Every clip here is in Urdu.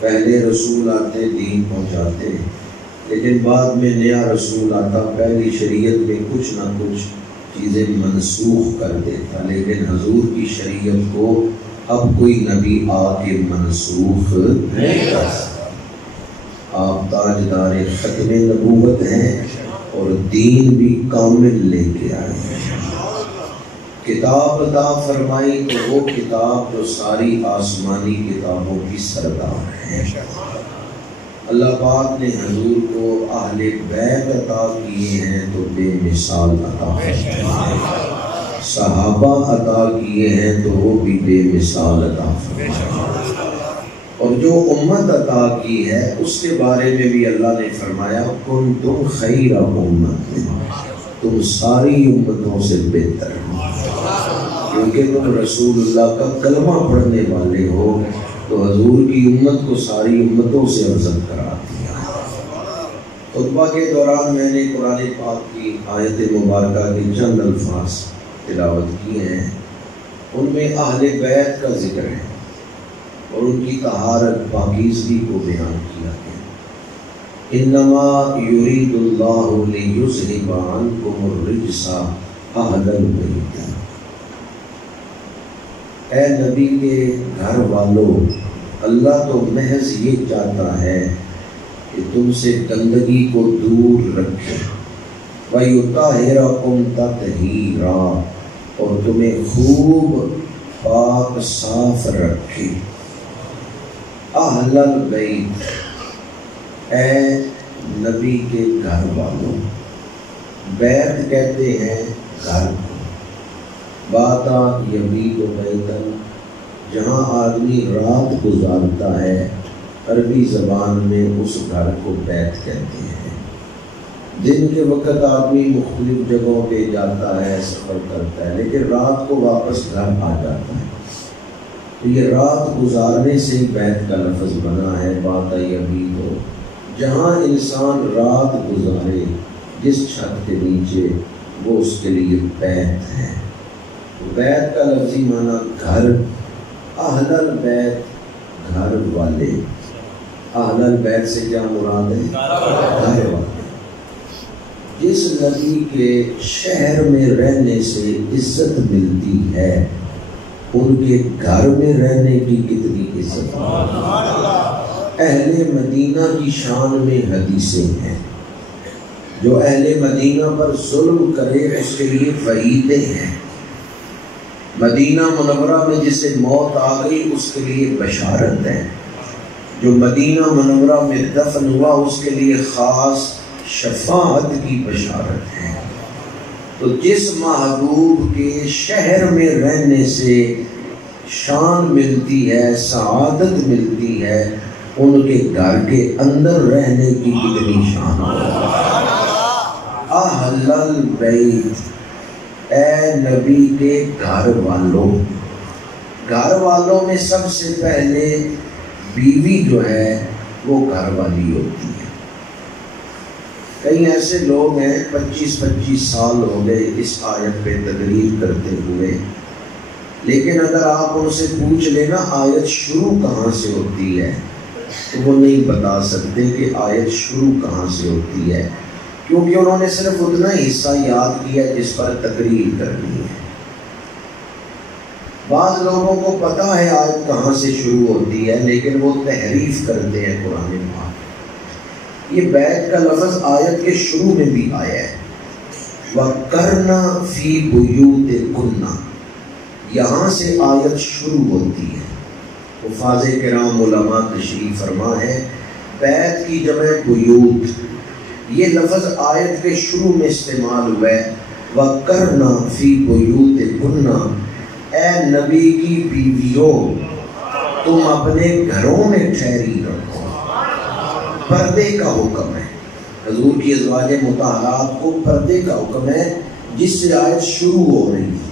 پہلے رسول آتے دین پہنچاتے، لیکن بعد میں نیا رسول آتا پہلی شریعت میں کچھ نہ کچھ چیزیں منسوخ کر دیتا، لیکن حضور کی شریعت کو اب کوئی نبی آ کے منسوخ نہیں کر سکتا۔ آپ تاجدار ختم نبوت ہیں اور دین بھی کامل لے کے آئے ہیں۔ کتاب عطا فرمائی تو وہ کتاب جو ساری آسمانی کتابوں کی سردار ہے۔ اللہ پاک نے حضور کو اہل بیت عطا کیے ہیں تو بے مثال عطا فرمائے، صحابہ عطا کیے ہیں تو وہ بھی بے مثال عطا فرمائے، اور جو امت عطا کی ہے اس کے بارے میں بھی اللہ نے فرمایا کنتم خیر امت، تم ساری امتوں سے بہتر ہو، کیونکہ تم رسول اللہ کا کلمہ پڑھنے والے ہو تو حضور کی امت کو ساری امتوں سے افضل قرار دیا۔ خطبہ کے دوران میں نے قرآن پاک کی آیت مبارکہ کے چند الفاظ تلاوت کیے ہیں، ان میں اہل بیت کا ذکر ہے اور ان کی طہارت پاکیزگی کو بیان کیا ہے۔ انما یرید اللہ لیذھب عنکم الرجس اہل البیت، اے نبی کے گھر والوں، اللہ تو محض یہ چاہتا ہے کہ تم سے گندگی کو دور رکھے، وَيُطَہِّرَکُمْ تَطْہِیرًا، اور تمہیں خوب پاک صاف رکھے۔ اہل البیت، اے نبی کے گھر والوں، بیت کہتے ہیں گھر کو، باتا یبیت بیتن، جہاں آدمی رات گزارتا ہے، عربی زبان میں اس گھر کو بیت کہتے ہیں۔ دن کے وقت آدمی مختلف جگہوں پہ جاتا ہے، سفر کرتا ہے، لیکن رات کو واپس گھر آ جاتا ہے، تو یہ رات گزارنے سے بیت کا لفظ بنا ہے۔ باتا یبیت، جہاں انسان رات گزارے جس چھت کے نیچے، وہ اس کے لیے بیت ہے۔ بیت کا لفظی معنی گھر، اہل البیت گھر والے، اہل البیت سے کیا مراد ہے؟ گھر والے۔ جس نبی کے شہر میں رہنے سے عزت ملتی ہے، ان کے گھر میں رہنے کی کتنی عزت ہے۔ اہل مدینہ کی شان میں حدیثیں ہیں، جو اہل مدینہ پر ظلم کرے اس کے لیے وعیدیں ہیں۔ مدینہ منورہ میں جسے موت آ گئی اس کے لیے بشارت ہے، جو مدینہ منورہ میں دفن ہوا اس کے لیے خاص شفاعت کی بشارت ہے۔ تو جس محبوب کے شہر میں رہنے سے شان ملتی ہے، سعادت ملتی ہے، ان کے گھر کے اندر رہنے کی کتنی شان ہے۔ اہل البیت، اے نبی کے گھر والوں، گھر والوں میں سب سے پہلے بیوی جو ہے وہ گھر والی ہوتی ہے۔ کئی ایسے لوگ ہیں 25 سال ہو گئے اس آیت پہ تقریر کرتے ہوئے، لیکن اگر آپ ان سے پوچھ لینا آیت شروع کہاں سے ہوتی ہے تو وہ نہیں بتا سکتے کہ آیت شروع کہاں سے ہوتی ہے، کیونکہ انہوں نے صرف اتنا حصہ یاد کیا جس پر تقریر کرنی ہے۔ بعض لوگوں کو پتہ ہے آیت کہاں سے شروع ہوتی ہے، لیکن وہ تحریف کرتے ہیں قرآن پاک۔ یہ بیت کا لفظ آیت کے شروع میں بھی آیا ہے، وَقَرْنَ فِي بُيُوتِكُنَّ، یہاں سے آیت شروع ہوتی ہے۔ حفاظ کرام علماء تشریف فرما ہے، بیت کی جمع بیوت، یہ لفظ آیت کے شروع میں استعمال ہوا ہے۔ وَقَرْنَ فِي بُيُوتِكُنَّ، اے نبی کی بیویوں تم اپنے گھروں میں ٹھہری رکھو۔ پردے کا حکم ہے، حضور کی ازواج مطہرات کو پردے کا حکم ہے، جس سے آیت شروع ہو رہی ہے۔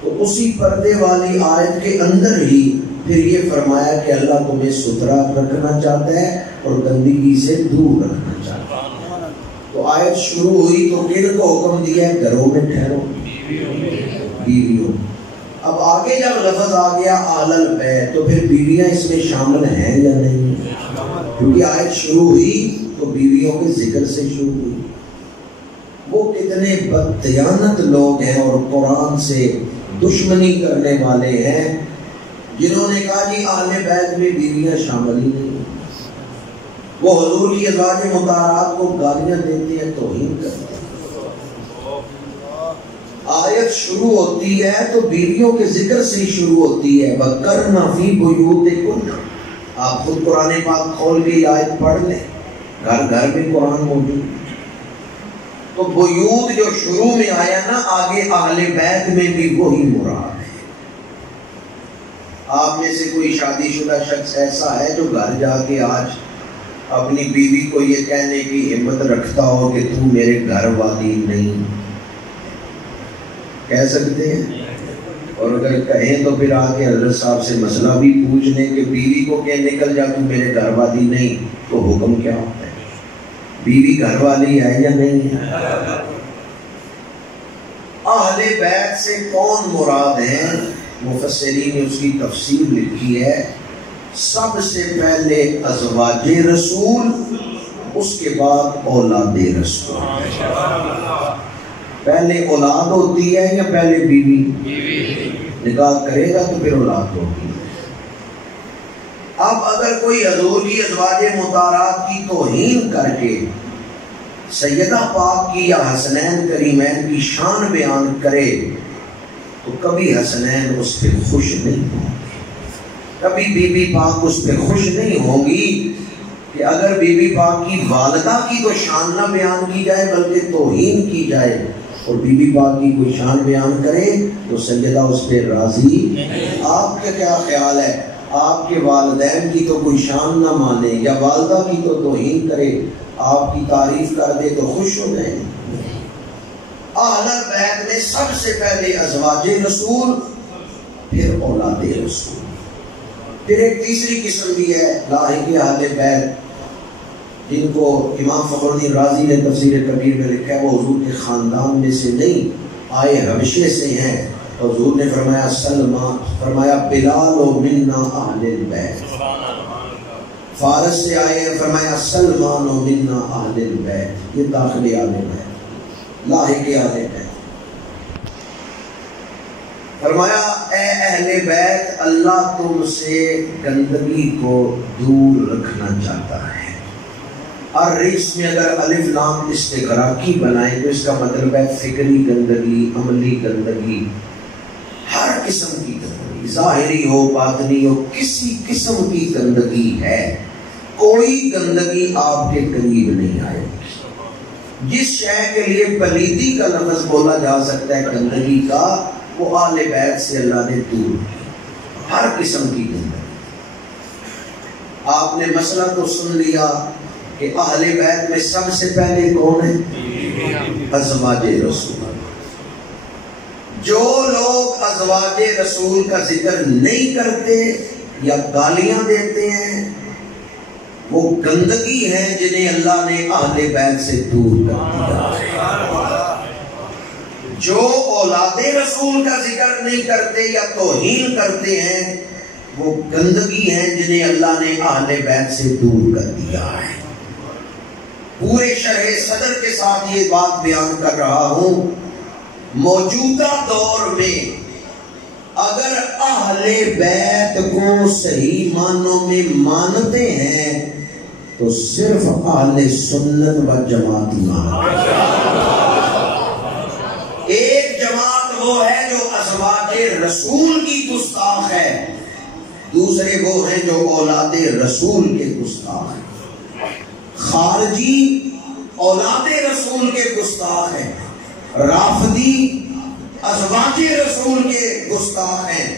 تو اسی پردے والی آیت کے اندر ہی پھر یہ فرمایا کہ اللہ تمہیں ستھرا رکھنا چاہتا ہے اور گندگی سے دور رکھنا چاہتا ہے۔ تو آیت شروع ہوئی تو کن کو حکم دیا ہے؟ گھروں میں ٹھہرو، بیویوں۔ اب آگے جب لفظ آ گیا اہل البیت تو پھر بیویاں اس میں شامل ہیں یا نہیں؟ کیونکہ آیت شروع ہوئی تو بیویوں کے ذکر سے شروع ہوئی۔ وہ کتنے بددیانت لوگ ہیں اور قرآن سے دشمنی کرنے والے ہیں جنہوں نے کہا جی اہل بیت میں بیویاں شامل ہی نہیں۔ وہ حضور کی ازواج مطہرات کو گالیاں دیتے ہیں، توہین کرتے ہیں۔ آیت شروع ہوتی ہے تو بیویوں کے ذکر سے ہی شروع ہوتی ہے، وَقَرْنَ فِي بُيُوتِكُنَّ۔ آپ خود قرآن پاک کھول کے آیت پڑھ لیں، گھر گھر میں قرآن موجود ہے۔ تو بیوت جو شروع میں آیا نا، آگے اہل بیت میں بھی وہی مراد ہے۔ آپ میں سے کوئی شادی شدہ شخص ایسا ہے جو گھر جا کے آج اپنی بیوی کو یہ کہنے کی ہمت رکھتا ہو کہ تو میرے گھر والی نہیں؟ کہہ سکتے ہیں؟ اور اگر کہیں تو پھر آگے حضرت صاحب سے مسئلہ بھی پوچھ لیں کہ بیوی کو کہ نکل جا تو میرے گھر والی نہیں، تو حکم کیا ہوتا ہے؟ بیوی گھر والی ہے یا نہیں ہے؟ اہل بیت سے کون مراد ہیں؟ مفسرین نے اس کی تفسیر لکھی ہے، سب سے پہلے ازواج رسول، اس کے بعد اولاد رسول۔ پہلے اولاد ہوتی ہے یا پہلے بیوی؟ نکاح کرے گا تو پھر اولاد ہوگی۔ اب اگر کوئی حضور کی ازواج مطہرات کی توہین کر کے سیدہ پاک کی یا حسنین کریمین کی شان بیان کرے تو کبھی حسنین اس پہ خوش نہیں ہوں گے، کبھی بی بی پاک اس پہ خوش نہیں ہوں گی کہ اگر بی بی پاک کی والدہ کی تو شان نہ بیان کی جائے بلکہ توہین کی جائے، اور بی بی پاک کی کوئی شان بیان کرے تو سیدہ اس پہ راضی۔ آپ کا کیا خیال ہے؟ آپ کے والدین کی تو کوئی شان نہ مانے یا والدہ کی تو توہین کرے، آپ کی تعریف کر دے تو خوش ہو جائیں؟ اہل بیت میں سب سے پہلے ازواج رسول، پھر اولاد رسول۔ پھر ایک تیسری قسم بھی ہے لاحق اہل بیت، جن کو امام فخر الدین رازی نے تفسیر کبیر میں لکھا ہے وہ حضور کے خاندان میں سے نہیں، آئے حبشے سے ہیں۔ حضور نے فرمایا سلمان، فرمایا بلال و منا اہل البیت۔ فارس سے آئے ہیں، فرمایا سلمان و منا اہل البیت۔ یہ داخل اہل بیت، لاحق اہل بیت۔ فرمایا اے اہل بیت، اللہ تم سے گندگی کو دور رکھنا چاہتا ہے۔ اور اس میں اگر الف لام استغراقی بنائیں تو اس کا مطلب ہے فکری گندگی، عملی گندگی، ہر قسم کی گندگی، ظاہری ہو باطنی ہو، کسی قسم کی گندگی ہے، کوئی گندگی آپ کے قریب نہیں آئے گی۔ جس شے کے لیے پلیدی کا لفظ بولا جا سکتا ہے گندگی کا، وہ اہل بیت سے اللہ نے دور کی، ہر قسم کی گندگی۔ آپ نے مسئلہ تو سن لیا کہ اہل بیت میں سب سے پہلے کون ہے؟ ازواج رسول۔ جو لوگ ازواج رسول کا ذکر نہیں کرتے یا گالیاں دیتے ہیں وہ گندگی ہیں جنہیں اللہ نے اہل بیت سے دور کر دیا۔ جو اولاد رسول کا ذکر نہیں کرتے یا توہین کرتے ہیں وہ گندگی ہیں جنہیں اللہ نے اہل بیت سے دور کر دیا ہے۔ پورے شرح صدر کے ساتھ یہ بات بیان کر رہا ہوں، موجودہ دور میں اگر اہل بیت کو صحیح معنوں میں مانتے ہیں تو صرف اہل سنت و جماعت مانتے ہیں۔ ایک جماعت وہ ہے جو ازواج رسول کی گستاخ ہے، دوسرے وہ ہیں جو اولاد رسول کے گستاخ ہیں۔ خارجی اولاد رسول کے گستاخ ہیں، رافضی ازواج رسول کے گستاخ ہیں۔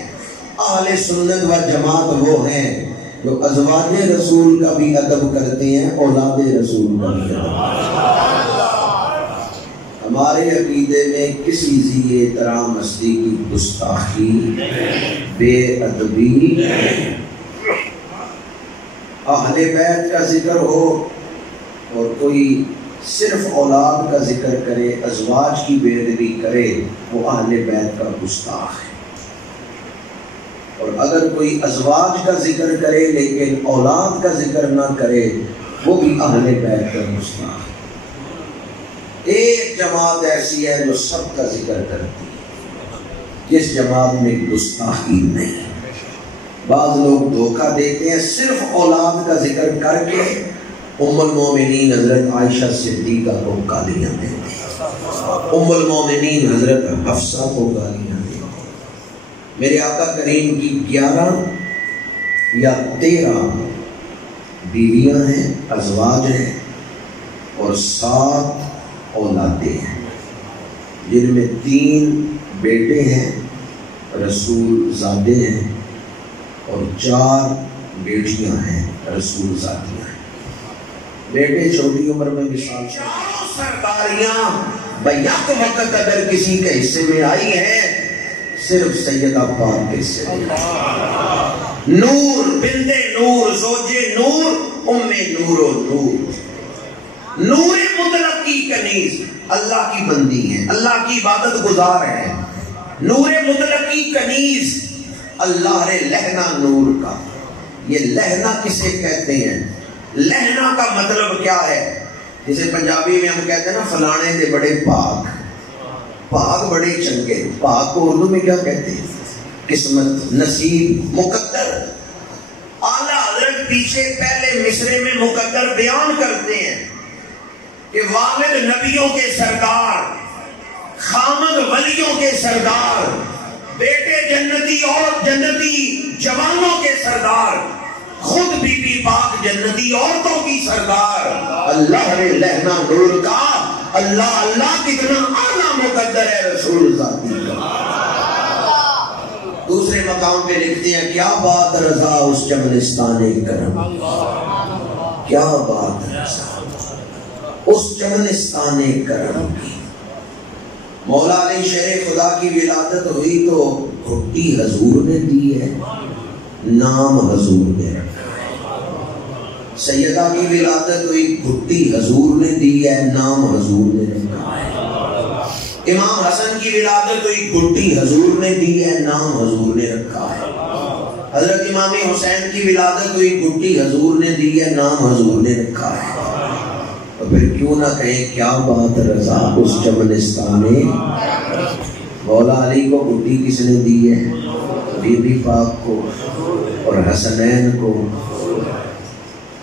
اہل سنت و جماعت وہ ہیں جو ازواج رسول کا بھی ادب کرتے ہیں، اولاد رسول کا بھی ادب۔ ہمارے عقیدے میں کسی ذی احترام ہستی کی گستاخی، بے ادبی، اہل بیت کا ذکر ہو اور کوئی صرف اولاد کا ذکر کرے، ازواج کی بے ادبی کرے، وہ اہل بیت کا گستاخ ہے۔ اور اگر کوئی ازواج کا ذکر کرے لیکن اولاد کا ذکر نہ کرے وہ بھی اہل بیت کا گستاخ ہے۔ ایک جماعت ایسی ہے جو سب کا ذکر کرتی ہے، جس جماعت میں گستاخی نہیں۔ بعض لوگ دھوکہ دیتے ہیں، صرف اولاد کا ذکر کر کے ام المومنین حضرت عائشہ صدیقہ کو گالیاں دیتے ہیں، ام المومنین حضرت حفصہ کو گالیاں دیتے ہیں۔ میرے آقا کریم کی 11 یا 13 بیویاں ہیں، ازواج ہیں، اور 7 اولادیں ہیں، جن میں 3 بیٹے ہیں رسول زادے ہیں، اور 4 بیٹیاں ہیں رسول زادیاں ہیں۔ بیٹے چھوٹی عمر میں مثال سرکاریاں بیک وقت اگر کسی کے حصے میں آئی ہیں، صرف سیدہ پاک کے حصے میں نور بنت نور زوج نور ام نور و نور، نور مطلق کی کنیز، اللہ کی بندی ہے، اللہ کی عبادت گزار ہے، نور مطلق کی کنیز، اللہ رے لہنا نور کا۔ یہ لہنا کسے کہتے ہیں؟ لہنا کا مطلب کیا ہے؟ جسے پنجابی میں ہم کہتے ہیں نا فلانے دے بڑے پاک، پاک بڑے چنگے، پاک کو اردو میں کیا کہتے ہیں؟ قسمت، نصیب، مقدر۔ اعلیٰ حضرت پیچھے پہلے مصرے میں مقدر بیان کرتے ہیں کہ والد نبیوں کے سردار، خامد ولیوں کے سردار، بیٹے جنتی اور جنتی جوانوں کے سردار، خود بی بی پاک جنتی عورتوں کی سردار، اللہ نے لہنا نور کا، اللہ اللہ کتنا اعلیٰ مقدر ہے رسول ذاتی کا۔ دوسرے مقام پہ لکھتے ہیں کیا بات رضا اس چمنستان کرم، کیا بات رضا اس چمنستان کرم کی۔ مولا علی شیر خدا کی ولادت ہوئی تو گھٹی حضور نے دی ہے، نام حضور نے رکھا ہے۔ سیدہ کی ولادت ہوئی، گھٹی حضور نے دی ہے، نام حضور نے رکھا ہے۔ امام حسن کی ولادت ہوئی، گھٹی حضور نے دی ہے، نام حضور نے رکھا ہے۔ حضرت امام حسین کی ولادت ہوئی، گھٹی حضور نے دی ہے، نام حضور نے رکھا ہے۔ تو پھر کیوں نہ کہیں کیا بات رضا اس چمنستان میں۔ مولا علی کو گھٹی کس نے دی ہے؟ بی بی پاک کو، اور حسنین کو۔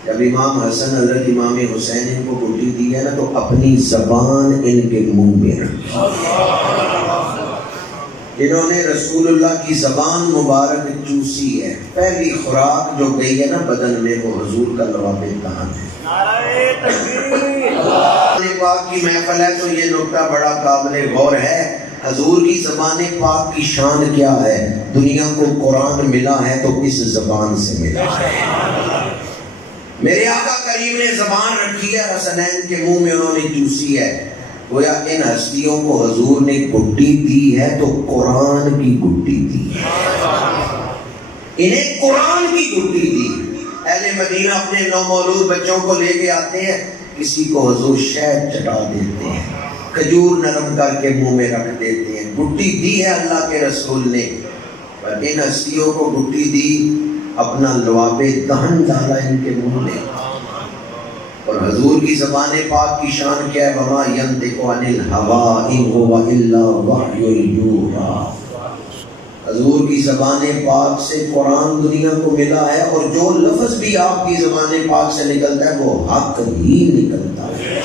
جب امام حسن حضرت امام حسین ان کو گھٹی دی ہے نا تو اپنی زبان ان کے منہ میں رکھی، انہوں نے رسول اللہ کی زبان مبارک چوسی ہے۔ پہلی خوراک جو گئی ہے نا بدن میں وہ حضور کا لواب دہن ہے۔ پاک کی محفل ہے تو یہ نکتہ بڑا قابل غور ہے۔ حضور کی زبان پاک کی شان کیا ہے؟ دنیا کو قرآن ملا ہے تو اس زبان سے ملا ہے۔ میرے آقا کریم نے زبان رکھی ہے، حسنین کے منہ میں انہوں نے چوسی ہے۔ گویا ان ہستیوں کو حضور نے گھٹی دی ہے تو قرآن کی گھٹی دی ہے، انہیں قرآن کی گھٹی دی۔ اہل مدینہ اپنے نومولود بچوں کو لے کے آتے ہیں، کسی کو حضور شہد چٹا دیتے ہیں، کھجور نرم کر کے منہ میں رکھ دیتے ہیں۔ گھٹی دی ہے اللہ کے رسول نے، پر ان ہستیوں کو گھٹی دی، اپنا لواب دہن ڈالا ان کے منہ میں۔ اور حضور کی زبان پاک کی شان کیا ہے؟ وما ينطق عن الهوى ان هو الا وحی یوحی۔ حضور کی زبان پاک سے قرآن دنیا کو ملا ہے، اور جو لفظ بھی آپ کی زبان پاک سے نکلتا ہے وہ حق ہی نکلتا ہے۔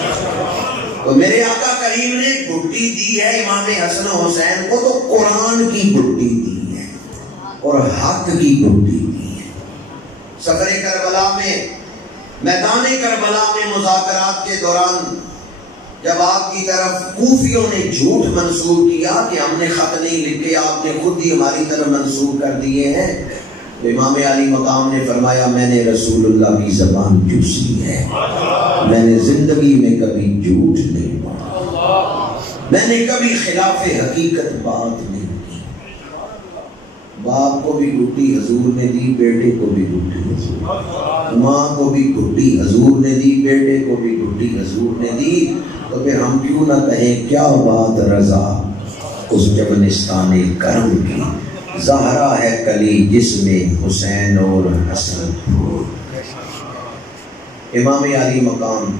تو میرے آقا کریم نے گھٹی دی ہے امام حسن و حسین کو تو قرآن کی گھٹی دی ہے اور حق کی گھٹی دی ہے۔ سفر کربلا میں، میدان کربلا میں مذاکرات کے دوران جب آپ کی طرف کوفیوں نے جھوٹ منسوب کیا کہ ہم نے خط نہیں لکھے، آپ نے خود ہی ہماری طرف منسوب کر دیے ہیں، تو امام علی مقام نے فرمایا میں نے رسول اللہ کی زبان چوسی ہے، میں نے زندگی میں کبھی جھوٹ نہیں بولا، میں نے کبھی خلاف حقیقت بات نہیں کی۔ باپ کو بھی گھٹی حضور نے دی، بیٹے کو بھی گھٹی حضور، ماں کو بھی گھٹی حضور نے دی، بیٹے کو بھی گھٹی حضور نے دی۔ تو پھر ہم کیوں نہ کہیں کیا بات رضا اس چمنستان کرم کی، زہرا ہے کلی جس میں حسین اور حسن پھول۔ امام علی مقام،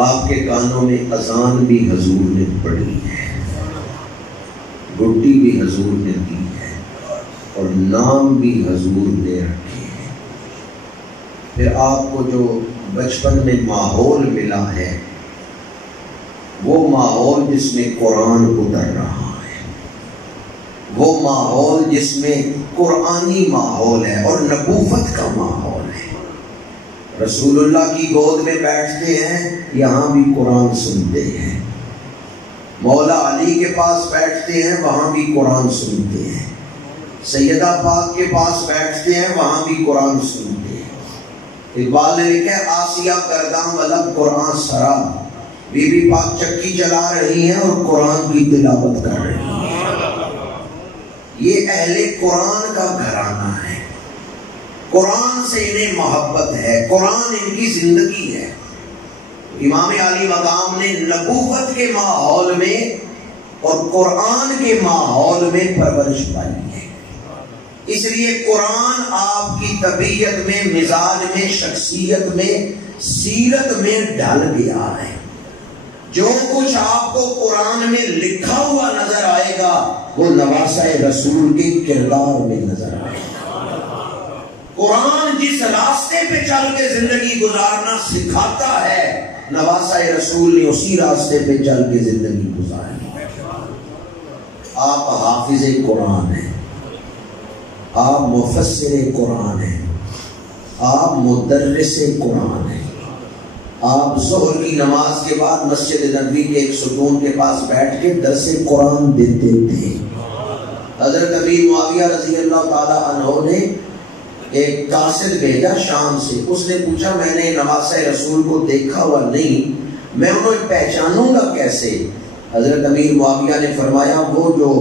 آپ کے کانوں میں اذان بھی حضور نے پڑھی ہے، گڈی بھی حضور نے دی ہے، اور نام بھی حضور نے رکھے ہیں۔ پھر آپ کو جو بچپن میں ماحول ملا ہے، وہ ماحول جس میں قرآن اتر رہا ہے، وہ ماحول جس میں قرآنی ماحول ہے اور نبوت کا ماحول ہے۔ رسول اللہ کی گود میں بیٹھتے ہیں، یہاں بھی قرآن سنتے ہیں۔ مولا علی کے پاس بیٹھتے ہیں، وہاں بھی قرآن سنتے ہیں۔ سیدہ پاک کے پاس بیٹھتے ہیں، وہاں بھی قرآن سنتے ہیں۔ اقبال نے لکھا ہے آسیہ کردام ولب قرآن سرا، بی بی پاک چکی چلا رہی ہیں اور قرآن کی تلاوت کر رہی ہیں۔ یہ اہل قرآن کا گھرانہ ہے، قرآن سے انہیں محبت ہے، قرآن ان کی زندگی ہے۔ امام علی مقام نے نبوت کے ماحول میں اور قرآن کے ماحول میں پرورش پائی ہے، اس لیے قرآن آپ کی طبیعت میں، مزاج میں، شخصیت میں، سیرت میں ڈھل گیا ہے۔ جو کچھ آپ کو قرآن میں لکھا ہوا نظر آئے گا وہ نواسہ رسول کے کردار میں نظر آئے گا۔ قرآن جس راستے پہ چل کے زندگی گزارنا سکھاتا ہے، نواسہ رسول نے اسی راستے پہ چل کے زندگی گزاری۔ آپ حافظ قرآن ہیں، آپ مفسر قرآن ہیں، آپ مدرس قرآن ہیں۔ آپ ظہر کی نماز کے بعد مسجد نبوی کے ایک ستون کے پاس بیٹھ کے درس قرآن دیتے تھے۔ حضرت امیر معاویہ رضی اللہ تعالی عنہ نے ایک قاصد بھیجا شام سے، اس نے پوچھا میں نے نواسہ رسول کو دیکھا ہوا نہیں، میں انہیں پہچانوں گا کیسے؟ حضرت امیر معاویہ نے فرمایا وہ جو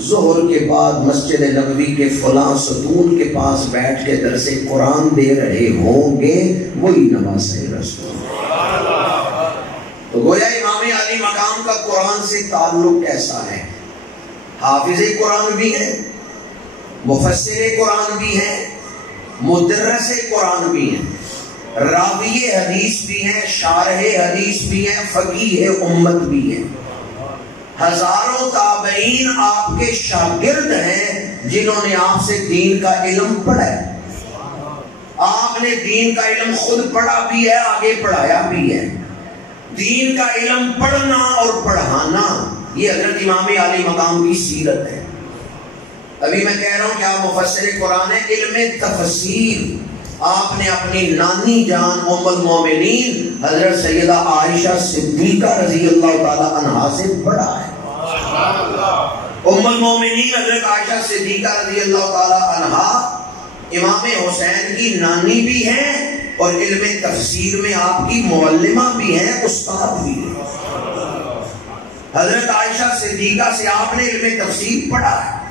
ظہر کے بعد مسجد نبوی کے فلاں ستون کے پاس بیٹھ کے درس قرآن دے رہے ہوں گے وہی نواسہ رسول۔ تو گویا امام علی مقام کا قرآن سے تعلق کیسا ہے؟ حافظ قرآن بھی ہے، مفسر قرآن بھی ہے، مدرس قرآن بھی ہیں، راوی حدیث بھی ہیں، شارح حدیث بھی ہیں، فقیہ امت بھی ہیں۔ ہزاروں تابعین آپ کے شاگرد ہیں جنہوں نے آپ سے دین کا علم پڑھا ہے۔ آپ نے دین کا علم خود پڑھا بھی ہے، آگے پڑھایا بھی ہے۔ دین کا علم پڑھنا اور پڑھانا یہ حضرت امام علی مقام کی سیرت ہے۔ ابھی میں کہہ رہا ہوں کہ آپ مفسر قرآن ہے، علم تفسیر آپ نے اپنی نانی جان ام المومنین حضرت سیدہ عائشہ صدیقہ رضی اللہ تعالی عنہا سے پڑھا ہے۔ ام المومنین حضرت عائشہ صدیقہ رضی اللہ تعالی عنہا امام حسین کی نانی بھی ہیں اور علم تفسیر میں آپ کی معلمہ بھی ہیں، استاد بھی ہیں۔ حضرت عائشہ صدیقہ سے آپ نے علم تفسیر پڑھا ہے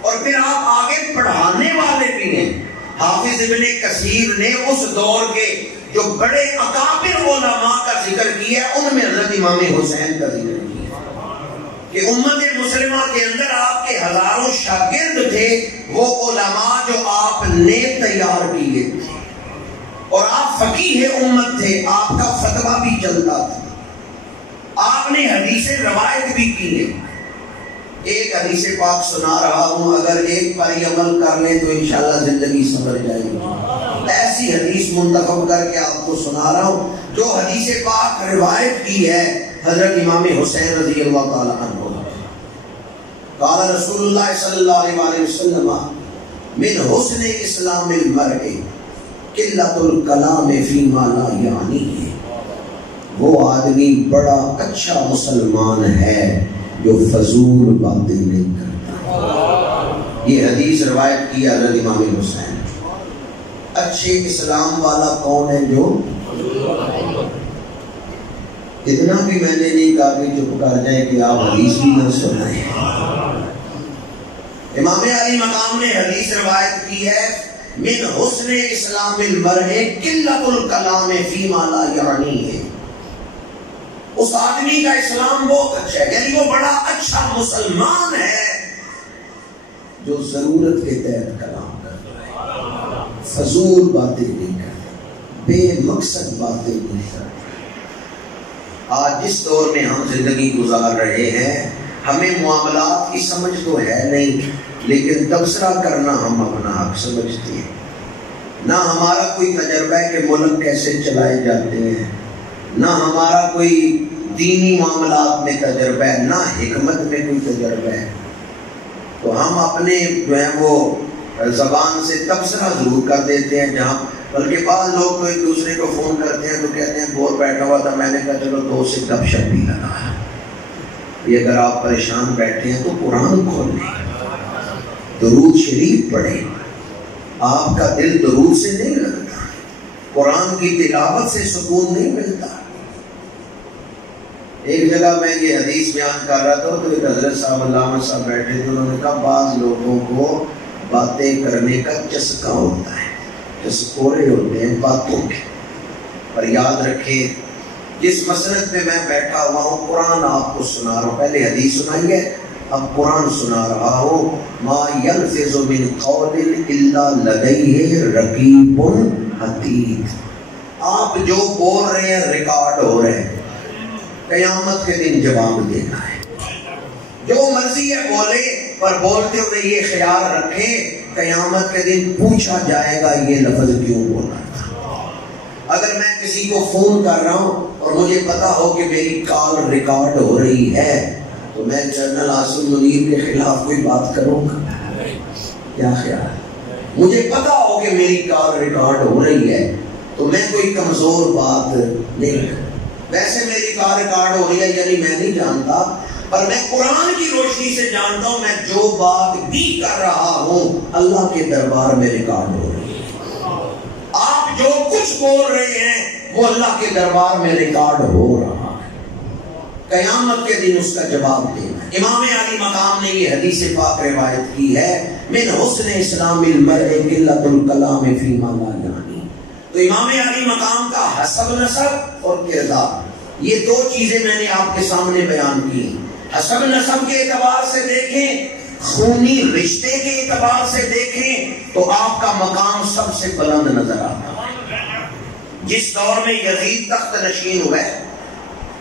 اور پھر آپ آگے پڑھانے والے بھی ہیں۔ حافظ ابن کثیر نے اس دور کے جو بڑے اکابر علماء کا ذکر کیا ہے، ان میں حضرت امام حسین کا ذکر کیا کہ امت مسلمہ کے اندر آپ کے ہزاروں شاگرد تھے، وہ علماء جو آپ نے تیار کیے تھے، اور آپ فقیہ امت تھے، آپ کا فتویٰ بھی چلتا تھا، آپ نے حدیث روایت بھی کی ہے۔ ایک حدیث پاک سنا رہا ہوں، اگر ایک پر ہی عمل کر لیں تو انشاءاللہ زندگی سنور جائے گی۔ ایسی حدیث منتخب کر کے آپ کو سنا رہا ہوں جو حدیث پاک روایت کی ہے حضرت امام حسین رضی اللہ تعالی عنہ۔ قال رسول اللہ صلی اللہ علیہ وسلم من حسن اسلام المرء قلت الکلام فیما لا یعنیہ، وہ آدمی بڑا اچھا مسلمان ہے جو فضول باتیں نہیں کرتا۔ یہ حدیث روایت کی حضرت امام حسین۔ اچھے اسلام والا کون ہے؟ جو اتنا بھی میں نے نہیں کہا کہ چپ کر جائیں کہ آپ حدیث بھی نہ سنائیں۔ امام علی مقام نے حدیث روایت کی ہے من حسن اسلام المرء قلت الکلام فیما لا یعنیہ، اس آدمی کا اسلام بہت اچھا ہے، یعنی وہ بڑا اچھا مسلمان ہے جو ضرورت کے تحت کلام کرتا ہے، فضول باتیں نہیں کرتا، بے مقصد باتیں نہیں کرتا۔ آج جس دور میں ہم زندگی گزار رہے ہیں، ہمیں معاملات کی سمجھ تو ہے نہیں، لیکن تبصرہ کرنا ہم اپنا حق سمجھتے ہیں۔ نہ ہمارا کوئی تجربہ ہے کہ ملک کیسے چلائے جاتے ہیں، نہ ہمارا کوئی دینی معاملات میں تجربہ ہے، نہ حکمت میں کوئی تجربہ ہے، تو ہم اپنے جو ہے وہ زبان سے تبصرہ ضرور کر دیتے ہیں، جہاں بلکہ بعض لوگ تو ایک دوسرے کو فون کرتے ہیں تو کہتے ہیں بور بیٹھا ہوا تھا، میں نے کہا چلو دوست سے گپ شپ بھی لگایا۔ یہ اگر آپ پریشان بیٹھے ہیں تو قرآن کھول لیں، درود شریف پڑھیں، آپ کا دل درود سے نہیں لگتا، قرآن کی تلاوت سے سکون نہیں ملتا۔ ایک جگہ میں یہ حدیث بیان کر رہا تھا تو ایک حضرت صاحب علامہ صاحب بیٹھے تھے، انہوں نے کہا بعض لوگوں کو باتیں کرنے کا چسکا ہوتا ہے، چسکورے ہوتے ہیں باتوں کے، اور یاد رکھیں جس مسند پہ میں بیٹھا ہوا ہوں قرآن آپ کو سنا رہا ہوں، پہلے حدیث سنائی ہے اب قرآن سنا رہا ہوں۔ ما یلفظ من قول الا لدیہ رقیب عتید، آپ جو بول رہے ہیں ریکارڈ ہو رہے ہیں، قیامت کے دن جواب دینا ہے۔ جو مرضی ہے بولے، پر بولتے ہوئے یہ خیال رکھیں قیامت کے دن پوچھا جائے گا یہ لفظ کیوں بولا تھا۔ اگر میں کسی کو فون کر رہا ہوں اور مجھے پتا ہو کہ میری کال ریکارڈ ہو رہی ہے تو میں جنرل عاصم منیر کے خلاف کوئی بات کروں گا؟ کیا خیال؟ مجھے پتا ہو کہ میری کال ریکارڈ ہو رہی ہے تو میں کوئی کمزور بات نہیں کروں۔ ویسے میری کال ریکارڈ ہو رہی ہے یعنی میں نہیں جانتا، پر میں قرآن کی روشنی سے جانتا ہوں میں جو بات بھی کر رہا ہوں اللہ کے دربار میں ریکارڈ ہو رہی ہے۔ آپ جو کچھ بول رہے ہیں وہ اللہ کے دربار میں ریکارڈ ہو رہا ہے، قیامت کے دن اس کا جواب دینا۔ امام علی مقام نے یہ حدیث پاک روایت کی ہے، من حسن اسلام المرء قلۃ الکلام فیما لا یعنی۔ تو امام علی مقام کا حسب نسب اور کردار، یہ دو چیزیں میں نے آپ کے سامنے بیان کی۔ حسب نسب کے اعتبار سے دیکھیں، خونی رشتے کے اعتبار سے دیکھیں تو آپ کا مقام سب سے بلند نظر آتا ہے۔ جس دور میں یزید تخت نشین ہوئے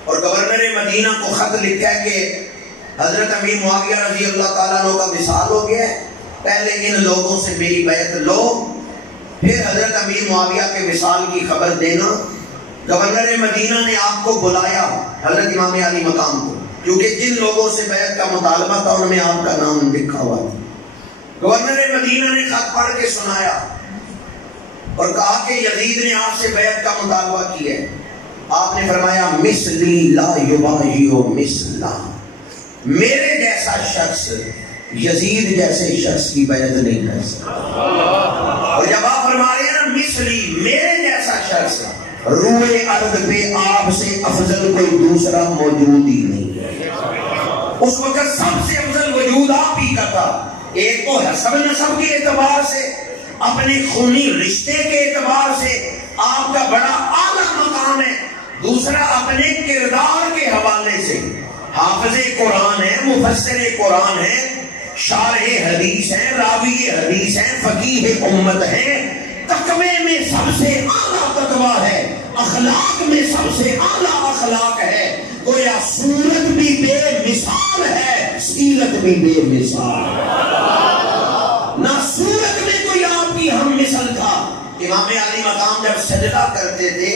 اور گورنر مدینہ کو خط لکھا ہے کہ حضرت امیر معاویہ رضی اللہ تعالیٰ عنہ کا وصال ہو گیا ہے، پہلے ان لوگوں سے میری بیعت لو، پھر حضرت امیر معاویہ کے وصال کی خبر دینا۔ گورنر مدینہ نے آپ کو بلایا، حضرت امام علی مقام کو، کیونکہ جن لوگوں سے بیعت کا مطالبہ تھا ان میں آپ کا نام لکھا ہوا تھا۔ گورنر مدینہ نے خط پڑھ کے سنایا اور کہا کہ یزید نے آپ سے بیعت کا مطالبہ کیا ہے۔ آپ نے فرمایا مثلی لا یباہی مثلا، میرے جیسا شخص یزید جیسے شخص کی بیعت نہیں کر سکتا۔ اور جب آپ فرما رہے ہیں نا مثلی، میرے جیسا شخص، روئے ارض پہ آپ سے افضل کوئی دوسرا موجود ہی نہیں ہے۔ اس وقت سب سے افضل وجود آپ ہی کا تھا۔ ایک تو حسب نسب کے اعتبار سے، اپنے خونی رشتے کے اعتبار سے آپ کا بڑا اعلیٰ مقام ہے، دوسرا اپنے کردار کے حوالے سے حافظ قرآن ہے، مفسر قرآن ہے، شارح حدیث ہے، راوی حدیث ہے، فقیہ امت ہے، تقوی میں سب سے اعلیٰ تقوی ہے، اخلاق میں سب سے اعلیٰ اخلاق ہے، گویا صورت بھی بے مثال ہے، سیرت بھی بے مثال ہے، نہ صورت میں کوئی آپ کی ہم مثل تھا۔ امام علی مقام جب سجدہ کرتے تھے،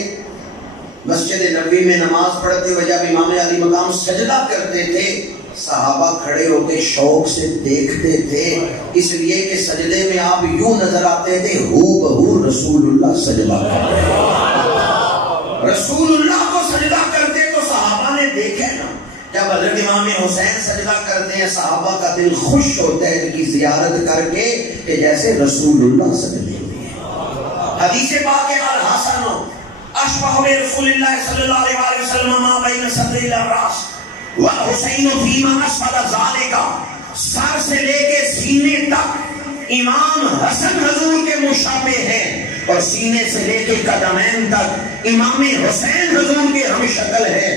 مسجد نبوی میں نماز پڑھتے ہوئے جب امام علی مقام سجدہ کرتے تھے، صحابہ کھڑے ہو کے شوق سے دیکھتے تھے، اس لیے کہ سجدے میں آپ یوں نظر آتے تھے ہو بہو رسول اللہ سجدہ کر رہے ہیں۔ رسول اللہ کو سجدہ کرتے تو صحابہ نے دیکھے نا، جب حضرت امام حسین سجدہ کرتے ہیں صحابہ کا دل خوش ہوتا ہے ان کی زیارت کر کے کہ جیسے رسول اللہ سجدے میں ہیں۔ حدیث پاک ہے الحسن اشبہ برسول اللہ صلی اللہ علیہ وسلم ما بین صدر الاراس والحسین فیما اسفل ذالک، سر سے لے کے سینے تک امام حسن حضور کے مشابہ ہیں اور سینے سے لے کے قدمین تک امام حسین حضور کے ہم شکل ہے۔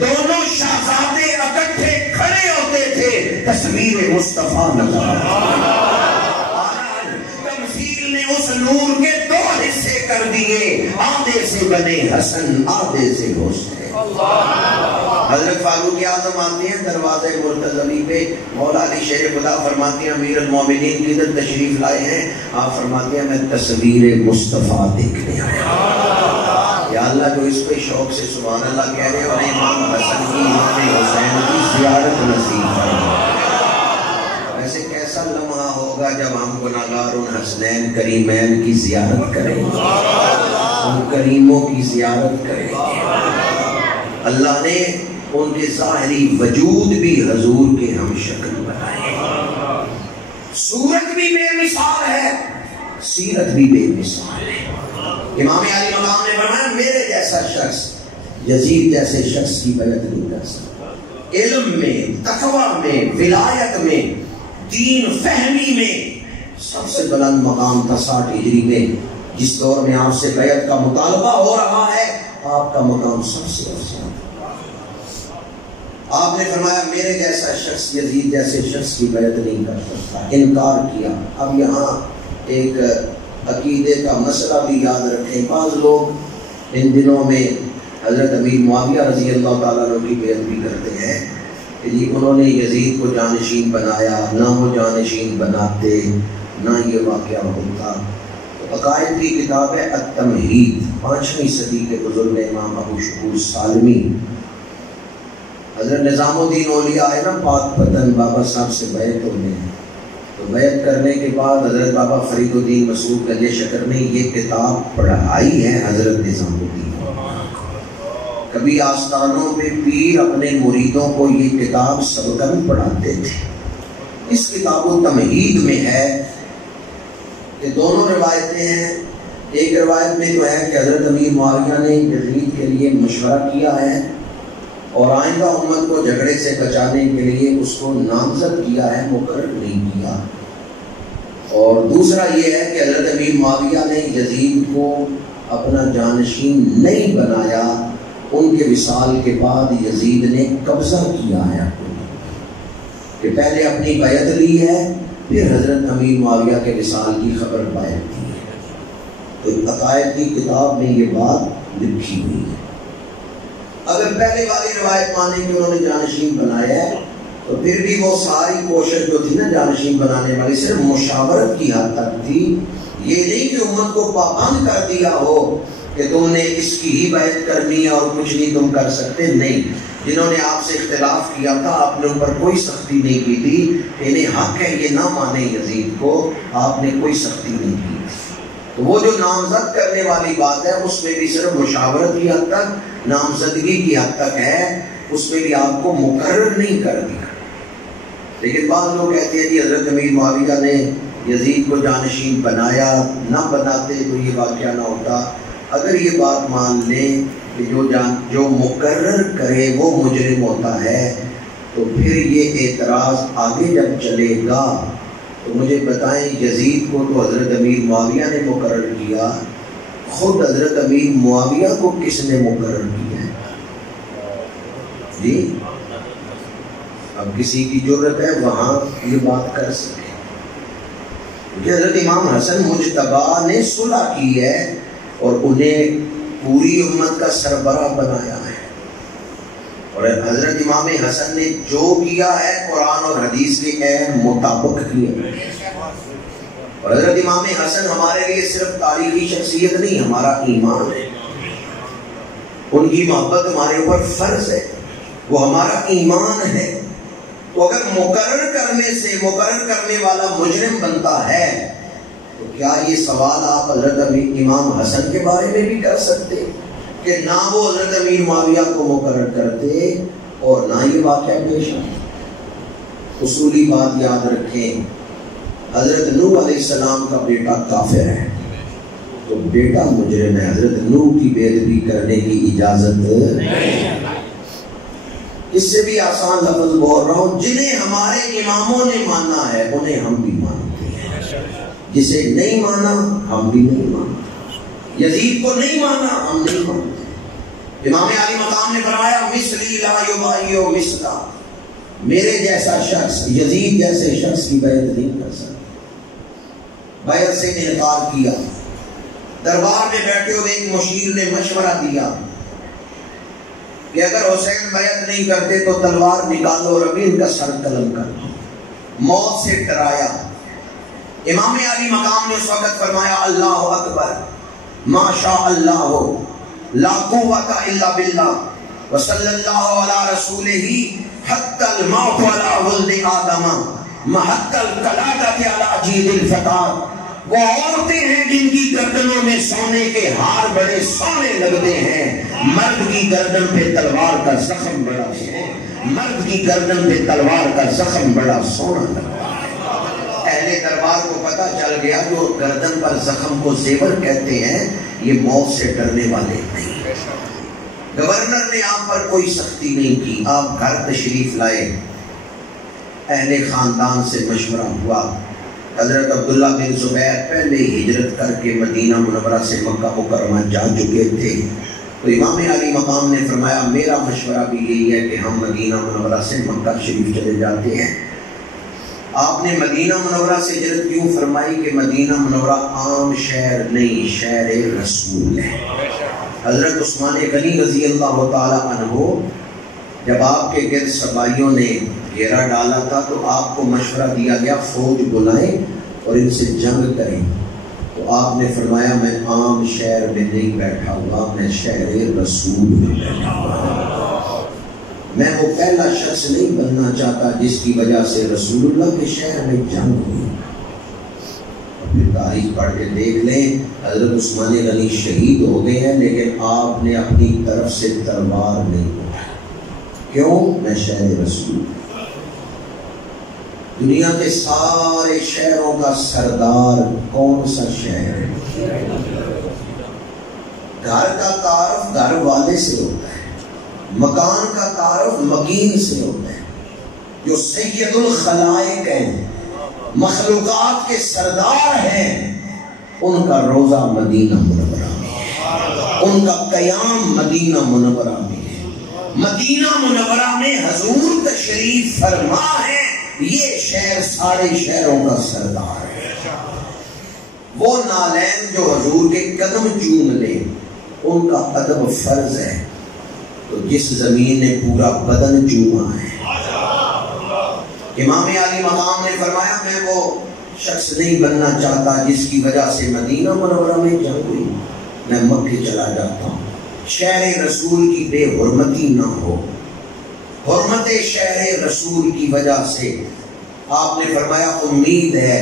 دونوں شہزادے اکٹھے کھڑے ہوتے تھے، تصویر مصطفیٰ نظر نور کے دو حصے کر دیے، آدھے سے بنے حسن آدھے سے حسین۔ حضرت فاروق اعظم آتے ہیں دروازے مرتضوی پہ، مولا علی شیر خدا فرماتے ہیں امیر المومنین کدھر تشریف لائے ہیں؟ آپ فرماتے ہیں میں تصویر مصطفیٰ دیکھنے آیا۔ یا اللہ جو اس پہ شوق سے سبحان اللہ کہہ رہے ہیں، انہیں امام حسن کی امام حسین کی زیارت نصیب فرمائے۔ ویسے کیسا لمحہ ہوگا جب ہم گناہگار ان حسنین کریمین کی زیارت کریں گے، ان کریموں کی زیارت کریں گے۔ اللہ نے ان کے ظاہری وجود بھی حضور کے ہم شکل بنائے، صورت بھی بے مثال ہے، سیرت بھی بے مثال ہے۔ امام علی مقام نے فرمایا میرے جیسا شخص یزید جیسے شخص کی بیعت نہیں کر سکتا، علم میں، تقوی میں، ولایت میں، دین فہمی میں سب سے بلند مقام تھا 60 ہجری میں، جس دور میں آپ سے بیعت کا مطالبہ ہو رہا ہے، آپ کا مقام سب سے افضل۔ آپ نے فرمایا میرے جیسا شخص یزید جیسے شخص کی بیعت نہیں کر سکتا، انکار کیا۔ اب یہاں ایک عقیدے کا مسئلہ بھی یاد رکھیں، بعض لوگ ان دنوں میں حضرت امیر معاویہ رضی اللہ تعالیٰ عنہ کی بیعت بھی کرتے ہیں کہ جی انہوں نے یزید کو جانشین بنایا، نہ وہ جانشین بناتے نہ یہ واقعہ ہوتا۔ عقائد کی کتاب ہے التمہید، 5ویں صدی کے بزرگ امام ابو شکور سالمی، حضرت نظام الدین اولیاء آئے نا پاک پتن بابا صاحب سے بیعت ہونے، تو بیعت کرنے کے بعد حضرت بابا فرید الدین مسعود گنج شکر نے یہ کتاب پڑھائی ہے حضرت نظام الدین۔ کبھی آستانوں پہ پیر اپنے مریدوں کو یہ کتاب سبقاً پڑھاتے تھے۔ اس کتاب التمہید میں ہے کہ دونوں روایتیں ہیں، ایک روایت میں جو ہے کہ حضرت امیر معاویہ نے یزید کے لیے مشورہ کیا ہے اور آئندہ امت کو جھگڑے سے بچانے کے لیے اس کو نامزد کیا ہے، مقرر نہیں کیا۔ اور دوسرا یہ ہے کہ حضرت امیر معاویہ نے یزید کو اپنا جانشین نہیں بنایا، ان کے وصال کے بعد یزید نے قبضہ کیا ہے کہ پہلے اپنی بیعت لی ہے، پھر حضرت امیر معاویہ کے وصال کی خبر پائے دی ہے۔ تو عقائد کی کتاب میں یہ بات لکھی ہوئی ہے۔ اگر پہلے والی روایت مانیں کہ انہوں نے جانشین بنایا ہے، تو پھر بھی وہ ساری کوشش جو تھی نا جانشین بنانے والی صرف مشاورت کی حد تک تھی، یہ نہیں کہ امت کو پابند کر دیا ہو کہ تم نے اس کی ہی بیعت کرنی ہے اور کچھ نہیں تم کر سکتے، نہیں۔ جنہوں نے آپ سے اختلاف کیا تھا آپ نے ان پر کوئی سختی نہیں کی تھی کہ انہیں حق ہے یہ نہ مانے یزید کو، آپ نے کوئی سختی نہیں کی۔ تو وہ جو نامزد کرنے والی بات ہے اس میں بھی صرف مشاورت کی حد تک، نامزدگی کی حد تک ہے، اس میں بھی آپ کو مقرر نہیں کر دیا۔ لیکن بعض لوگ کہتے ہیں کہ حضرت امیر معاویہ نے یزید کو جانشین بنایا، نہ بناتے تو یہ واقعہ نہ ہوتا۔ اگر یہ بات مان لیں کہ جو مقرر کرے وہ مجرم ہوتا ہے، تو پھر یہ اعتراض آگے جب چلے گا تو مجھے بتائیں یزید کو تو حضرت امیر معاویہ نے مقرر کیا، خود حضرت امیر معاویہ کو کس نے مقرر کیا ہے؟ جی اب کسی کی ضرورت ہے وہاں یہ بات کر سکے، کیونکہ حضرت امام حسن مجتبی نے صلح کی ہے اور انہیں پوری امت کا سربراہ بنایا ہے، اور حضرت امام حسن نے جو کیا ہے قرآن اور حدیث کے عین مطابق کیا۔ اور حضرت امام حسن ہمارے لیے صرف تاریخی شخصیت نہیں، ہمارا ایمان ہے، ان کی محبت ہمارے اوپر فرض ہے، وہ ہمارا ایمان ہے۔ تو اگر مقرر کرنے سے مقرر کرنے والا مجرم بنتا ہے تو کیا یہ سوال آپ حضرت امام حسن کے بارے میں بھی کر سکتے کہ نہ وہ حضرت امیر معاویہ کو مقرر کرتے اور نہ یہ واقعہ پیش آئے؟ اصولی بات یاد رکھیں، حضرت نوح علیہ السلام کا بیٹا کافر ہے تو بیٹا مجرم ہے، حضرت نوح کی بے ادبی کرنے کی اجازت نہیں۔ اس سے بھی آسان لفظ بول رہا ہوں، جنہیں ہمارے اماموں نے مانا ہے انہیں ہم بھی مانتے ہیں، جسے نہیں مانا ہم بھی نہیں مانتے، یزید کو نہیں مانا ہم نہیں مانتے۔ امام علی مقام نے فرمایا مثلی لا یبایع مثلا، میرے جیسا شخص یزید جیسے شخص کی بیعت نہیں کر سکتا، بیعت سے انکار کیا۔ دربار میں بیٹھے ہوئے ایک مشیر نے مشورہ دیا کہ اگر حسین بیعت نہیں کرتے تو تلوار نکالو اور ابھی ان کا سر قلم کر دو. موت سے ڈرایا. امام علی مقام نے اس وقت فرمایا اللہ اکبر ما شاء اللہ لا قوت الا باللہ وصلی اللہ علی رسولہ حتی الموت علی ولد آدم محت القلادۃ علی جید الفتاة. وہ عورتیں ہیں جن کی گردنوں میں سونے کے ہار بڑے سونے لگتے ہیں، مرد کی گردن پہ تلوار کا زخم بڑا سونا، مرد کی گردن پہ تلوار کا زخم بڑا سونا لگتا ہے. اہل دربار کو پتہ چل گیا جو گردن پر زخم کو زیور کہتے ہیں یہ موت سے ڈرنے والے نہیں. گورنر نے آپ پر کوئی سختی نہیں کی. آپ گھر تشریف لائے، اہل خاندان سے مشورہ ہوا. حضرت عبداللہ بن زبیر پہلے ہجرت کر کے مدینہ منورہ سے مکہ مکرمہ جا چکے تھے، تو امام علی مقام نے فرمایا میرا مشورہ بھی یہی ہے کہ ہم مدینہ منورہ سے مکہ شریف چلے جاتے ہیں. آپ نے مدینہ منورہ سے ہجرت کیوں فرمائی کہ مدینہ منورہ عام شہر نہیں، شہر رسول ہے. حضرت عثمان غنی رضی اللہ تعالی عنہ جب آپ کے گرد سپاہیوں نے گھیرا ڈالا تھا تو آپ کو مشورہ دیا گیا فوج بلائیں اور ان سے جنگ کریں. تو آپ نے فرمایا میں عام شہر میں نہیں بیٹھا ہوا، میں شہر رسول میں بیٹھا ہوا. میں وہ پہلا شخص نہیں بننا چاہتا جس کی وجہ سے رسول اللہ کے شہر میں جنگ ہوئی. پھر تاریخ پڑھ کے دیکھ لیں، حضرت عثمان غنی شہید ہو گئے ہیں لیکن آپ نے اپنی طرف سے تلوار نہیں اٹھائی. کیوں؟ میں شہر رسول. دنیا کے سارے شہروں کا سردار کون سا شہر ہے؟ گھر کا تعارف گھر والے سے ہوتا ہے، مکان کا تعارف مکین سے ہوتا ہے. جو سید الخلائق ہیں، مخلوقات کے سردار ہیں، ان کا روزہ مدینہ منورہ میں ہے، ان کا قیام مدینہ منورہ میں ہے. مدینہ منورہ میں حضور تشریف فرما ہے. یہ شہر سارے شہروں کا سردار ہے. وہ نالین جو حضور کے قدم چوم لے ان کا ادب فرض ہے، تو جس زمین نے پورا بدن چوما ہے. امام علی مقام نے فرمایا میں وہ شخص نہیں بننا چاہتا جس کی وجہ سے مدینہ منورہ میں جنگ ہوئی. میں مکے چلا جاتا ہوں. شہر رسول کی بے حرمتی نہ ہو. حرمت شہر رسول کی وجہ سے آپ نے فرمایا امید ہے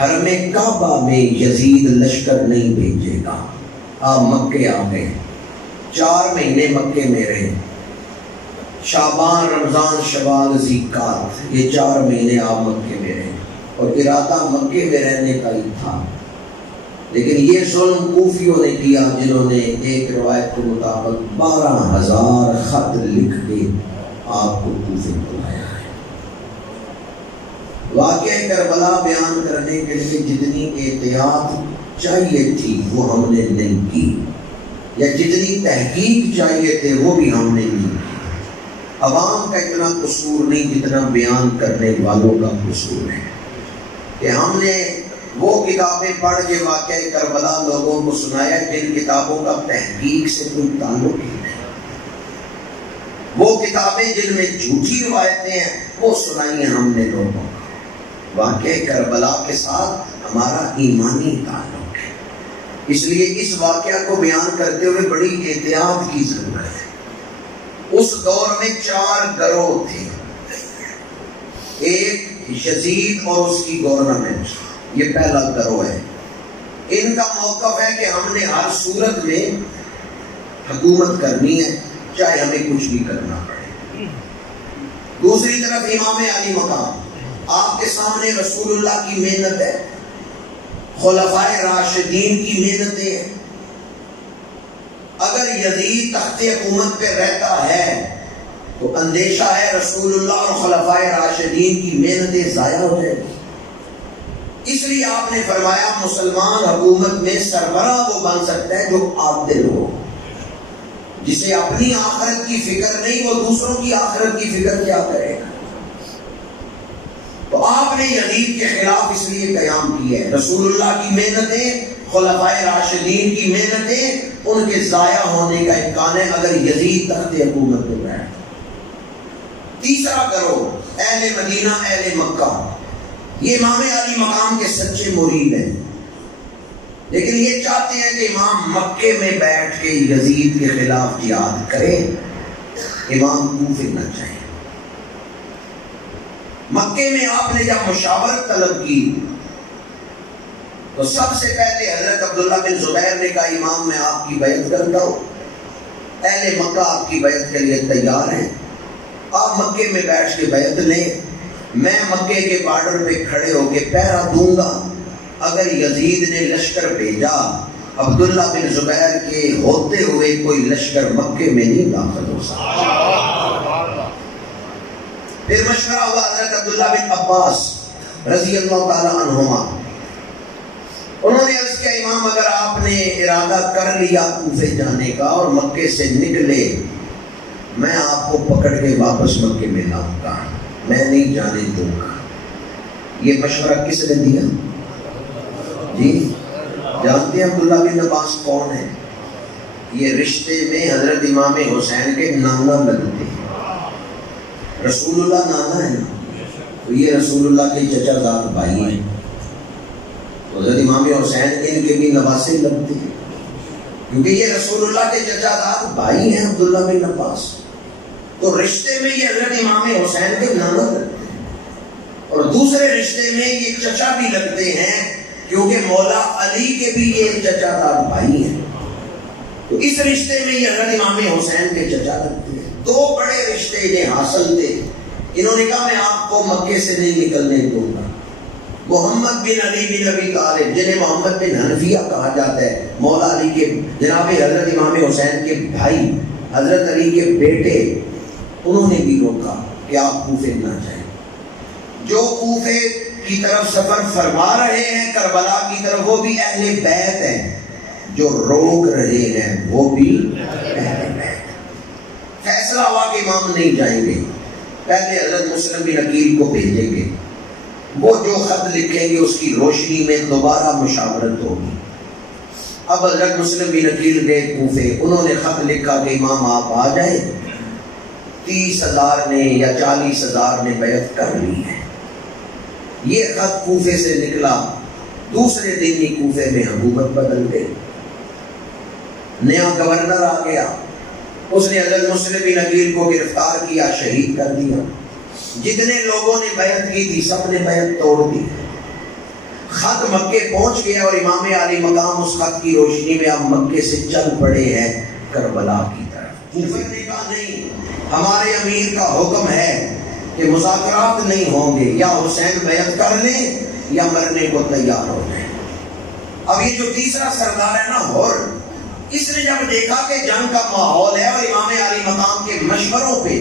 حرم کعبہ میں یزید لشکر نہیں بھیجے گا. آپ مکے آ گئے، 4 مہینے مکے میں رہے. شعبان، رمضان، شوال، ذیقات، یہ 4 مہینے آپ مکے میں رہے اور ارادہ مکے میں رہنے کا ہی تھا. لیکن یہ ظلم کوفیوں نے کیا جنہوں نے ایک روایت کے مطابق 12,000 خط لکھ کے آپ کو کوفے بلایا ہے. واقعہ کربلا بیان کرنے کے لیے جتنی احتیاط چاہیے تھی وہ ہم نے نہیں کی، یا جتنی تحقیق چاہیے تھے وہ بھی ہم نے نہیں کی. عوام کا اتنا قصور نہیں جتنا بیان کرنے والوں کا قصور ہے کہ ہم نے وہ کتابیں پڑھ کے واقعہ کربلا لوگوں کو سنایا جن کتابوں کا تحقیق سے کوئی تعلق ہی نہیں. وہ کتابیں جن میں جھوٹی روایتیں ہیں وہ سنائی ہیں ہم نے لوگوں کو. واقعہ کربلا کے ساتھ ہمارا ایمانی تعلق ہے، اس لیے اس واقعہ کو بیان کرتے ہوئے بڑی احتیاط کی ضرورت ہے. اس دور میں 4 گروہ تھے. ایک یزید اور اس کی گورنمنٹ، یہ پہلا گروہ ہے. ان کا موقف ہے کہ ہم نے ہر صورت میں حکومت کرنی ہے چاہے ہمیں کچھ بھی کرنا پڑے. دوسری طرف امام علی مقام، آپ کے سامنے رسول اللہ کی محنت ہے، خلفائے راشدین کی محنتیں ہیں. اگر یزید تخت حکومت پہ رہتا ہے تو اندیشہ ہے رسول اللہ اور خلفائے راشدین کی محنتیں ضائع ہو جائیں گی. اس لیے آپ نے فرمایا مسلمان حکومت میں سربراہ وہ بن سکتا ہے جو عادل ہو، جسے اپنی آخرت کی فکر نہیں، وہ دوسروں کی آخرت کی فکر کیا کرے گا. تو آپ نے یزید کے خلاف اس لیے قیام کی ہے. رسول اللہ کی محنتیں خلفائے راشدین کی محنتیں ان کے ضائع ہونے کا امکان ہے اگر یزید تخت حکومت پہ بیٹھ۔ تیسرا کرو اہل مدینہ اہل مکہ، یہ امام علی مقام کے سچے مرید ہیں، لیکن یہ چاہتے ہیں کہ امام مکے میں بیٹھ کے یزید کے خلاف جہاد کرے، امام کوفے نہ چاہے۔ مکے میں آپ نے جب مشاورت طلب کی تو سب سے پہلے حضرت عبداللہ بن زبیر نے کہا امام میں آپ کی بیعت کرتا ہوں، اہل مکہ آپ کی بیعت کے لیے تیار ہیں، آپ مکے میں بیٹھ کے بیعت لیں، میں مکے کے بارڈر پہ کھڑے ہو کے پہرا دوں گا، اگر یزید نے لشکر بھیجا عبداللہ بن زبیر کے ہوتے ہوئے کوئی لشکر مکے میں نہیں داخل ہو سکتا۔ پھر مشورہ ہوا حضرت عبداللہ بن عباس رضی اللہ تعالی عنہما، انہوں نے عرض کیا امام اگر آپ نے ارادہ کر لیا کوفے جانے کا اور مکے سے نکلے، میں آپ کو پکڑ کے واپس مکے میں لاؤں گا، میں نہیں جانے دوں گا۔ یہ مشورہ کس نے دیا؟ جی جانتے ہیں عبداللہ بن عباس کون ہے؟ یہ رشتے میں حضرت امام حسین کے نانا لگتے ہیں، رسول اللہ نانا ہے نا، تو یہ رسول اللہ کے چچا زاد بھائی ہیں، تو حضرت امام حسین ان کے بھی نواسے لگتے ہیں، کیونکہ یہ رسول اللہ کے چچا زاد بھائی ہیں عبداللہ بن عباس، تو رشتے میں یہ حضرت امام حسین کے نانا لگتے ہیں، اور دوسرے رشتے میں یہ چچا بھی لگتے ہیں کیونکہ مولا علی کے بھی یہ چچا زاد بھائی ہیں، تو اس رشتے میں یہ حضرت امام حسین کے چچا لگتے ہیں۔ دو بڑے رشتے انہیں حاصل تھے، انہوں نے کہا میں آپ کو مکے سے نہیں نکلنے دوں گا۔ محمد بن علی بن ابی طالب جنہیں محمد بن حنفیہ کہا جاتا ہے، مولا علی کے جناب حضرت امام حسین کے بھائی، حضرت علی کے بیٹے، انہوں نے بھی روکا کہ آپ کوفے نہ جائیں۔ جو کوفے کی طرف سفر فرما رہے ہیں کربلا کی طرف وہ بھی اہل بیت ہیں، جو روک رہے ہیں وہ بھی اہل بیت۔ فیصلہ ہوا کہ امام نہیں جائیں گے، پہلے حضرت مسلم بن عقیل کو بھیجیں گے، وہ جو خط لکھیں گے اس کی روشنی میں دوبارہ مشاورت ہوگی۔ اب حضرت مسلم بن عقیل گئے کوفے، انہوں نے خط لکھا کہ امام آپ آ جائیں، 30,000 نے یا 40,000 نے بیعت کر لی ہے۔ یہ خط کوفے سے نکلا، دوسرے دن ہی کوفے میں حکومت بدل گئی، نیا گورنر آ گیا، اس نے حضرت مسلم بن عقیل کو گرفتار کیا، شہید کر دیا۔ جتنے لوگوں نے بیعت کی تھی سب نے بیعت توڑ دی۔ خط مکے پہنچ گیا اور امام علی مقام اس خط کی روشنی میں اب مکے سے چل پڑے ہیں کربلا کی طرف۔ کوفے نے کہا نہیں، ہمارے امیر کا حکم ہے کہ مذاکرات نہیں ہوں گے، یا حسین بیعت کر لیں یا مرنے کو تیار ہو جائیں۔ اب یہ جو تیسرا سردار ہے نا ہور، اس نے جب دیکھا کہ جنگ کا ماحول ہے اور امام علی مقام کے مشوروں پہ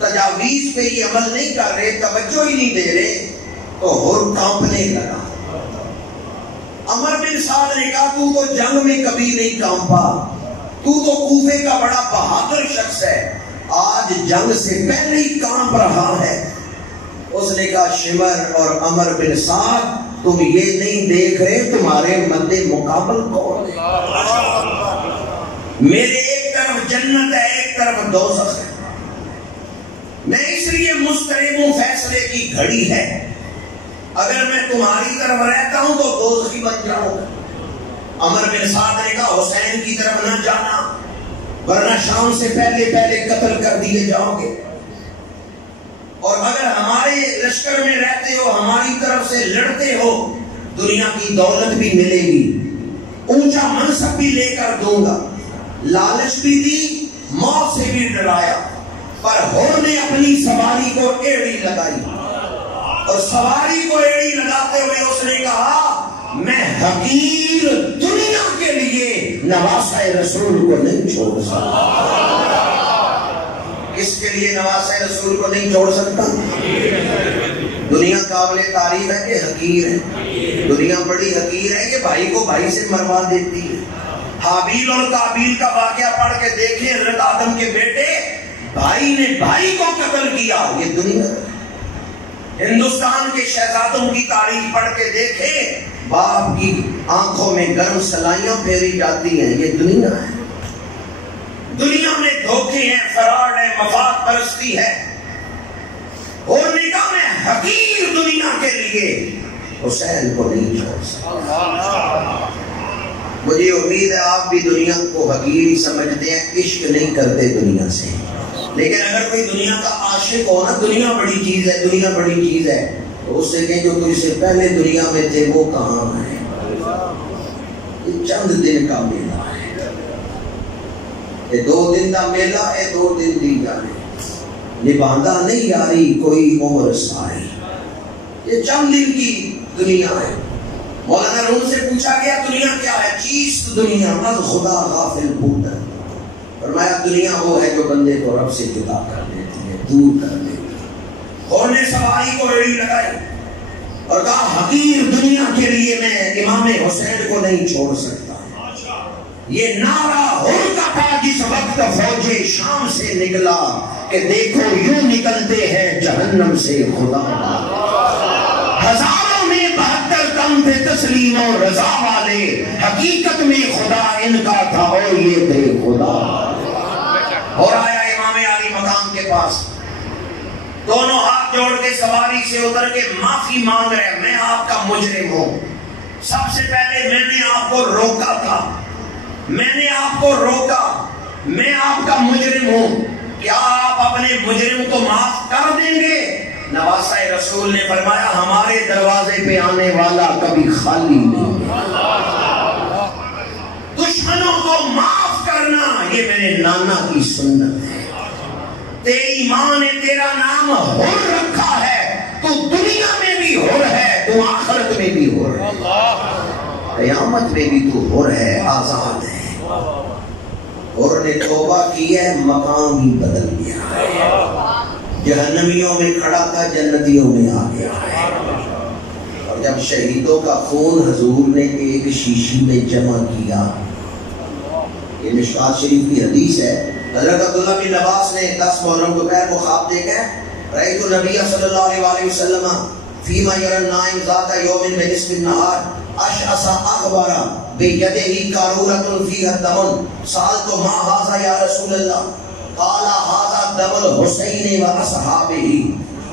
تجاویز پہ یہ عمل نہیں کر رہے، توجہ ہی نہیں دے رہے، تو ہور کانپنے لگا۔ عمر بن سعد نے کہا تو تو جنگ میں کبھی نہیں کانپا، تو کوفے کا بڑا بہادر شخص ہے، آج جنگ سے پہلے ہی کانپ رہا ہے۔ اس نے کہا شمر اور عمر بن سعد تم یہ نہیں دیکھ رہے تمہارے مد مقابل کون ہے؟ میرے ایک طرف جنت ہے ایک طرف دوزخ ہے، میں اس لیے مضطرب ہوں، فیصلے کی گھڑی ہے، اگر میں تمہاری طرف رہتا ہوں تو دوزخی بن جاؤں گا۔ عمر بن سعد نے کہا حسین کی طرف نہ جانا ورنہ شام سے پہلے قتل کر دیے جاؤ گے، اور اگر ہمارے لشکر میں رہتے ہو ہماری طرف سے لڑتے ہو دنیا کی دولت بھی ملے گی، اونچا منصب بھی لے کر دوں گا، لالچ بھی دی، موت سے بھی ڈرایا، پر ہور نے اپنی سواری کو ایڑی لگائی، اور سواری کو ایڑی لگاتے ہوئے اس نے کہا میں حقیر دنیا کے لیے نواسہ رسول کو نہیں چھوڑ سکتا۔ کس کے لیے نواسہ رسول کو نہیں چھوڑ سکتا؟ دنیا قابل تعریف ہے کہ حقیر ہے، دنیا بڑی حقیر ہے، یہ بھائی کو بھائی سے مروا دیتی ہے۔ حابیل اور قابیل کا واقعہ پڑھ کے دیکھیں، حضرت آدم کے بیٹے بھائی نے بھائی کو قتل کیا، یہ دنیا۔ ہندوستان کے شہزادوں کی تاریخ پڑھ کے دیکھیں، باپ کی آنکھوں میں گرم سلائیاں پھیری جاتی ہیں، یہ دنیا ہے۔ دنیا میں دھوکے ہیں، فراڈ ہے، مفاد پرستی ہے، اور نگاہ میں حقیر دنیا کے لیے حسین کو نہیں چھوڑ سکتا۔ مجھے امید ہے آپ بھی دنیا کو حقیر سمجھتے ہیں، عشق نہیں کرتے دنیا سے، لیکن اگر کوئی دنیا کا عاشق ہو نا، دنیا بڑی چیز ہے، دنیا بڑی چیز ہے، تو اس سے کہیں جو تجھ سے پہلے دنیا میں تھے وہ کہاں ہیں؟ یہ چند دن کا میلہ ہے، یہ 2 دن کا میلہ ہے، 2 دن دی جانے، نبھاندہ نہیں یاری کوئی عمر ساری، یہ چند دن کی دنیا ہے۔ مولانا روم سے پوچھا گیا دنیا کیا ہے؟ چیز دنیا از خدا غافل بودن، فرمایا دنیا وہ ہے جو بندے کو رب سے جدا کر دیتی ہے، دور کر دیتی ہے۔ اور نے سواری کو ایڑی لگائی اور کہا حقیر دنیا کے لیے میں امام حسین کو نہیں چھوڑ سکتا۔ یہ نعرہ ہر کا تھا جس وقت فوج شام سے نکلا کہ دیکھو یوں نکلتے ہیں جہنم سے خدا۔ ہزاروں میں 72 کم تھے تسلیم اور رضا والے، حقیقت میں خدا ان کا تھا اور یہ تھے خدا۔ اور آیا امام علی مقام کے پاس، دونوں ہاتھ جوڑ کے سواری سے اتر کے معافی مانگ رہے، میں آپ کا مجرم ہوں، سب سے پہلے میں نے آپ کو روکا تھا، میں نے آپ کو روکا، میں آپ کا مجرم ہوں، کیا آپ اپنے مجرم کو معاف کر دیں گے؟ نواسہ رسول نے فرمایا ہمارے دروازے پہ آنے والا کبھی خالی نہیں، دشمنوں کو معاف کرنا یہ میرے نانا کی سنت ہے۔ تیری ماں نے تیرا نام حر رکھا ہے، تو دنیا میں بھی حر ہے، تو آخرت میں بھی حر ہے، قیامت میں بھی تو حر ہے، آزاد ہے۔ اور نے توبہ کی ہے، مقام ہی بدل گیا، جہنمیوں میں کھڑا تھا جنتیوں میں آ گیا ہے۔ اور جب شہیدوں کا خون حضور نے ایک شیشی میں جمع کیا، یہ مشکات شریف کی حدیث ہے، حضرت عبداللہ بن عباس نے 10 محرم دوپہر کو خواب دیکھا ہے، رأیت النبی صلی اللہ علیہ وسلم فیما یری النائم ذات یوم بنصف النہار اشعث اغبر بیدہ قارورۃ فیہا دم، سألت ما ھذا یا رسول اللہ قال ھذا دم الحسین و اصحابہ۔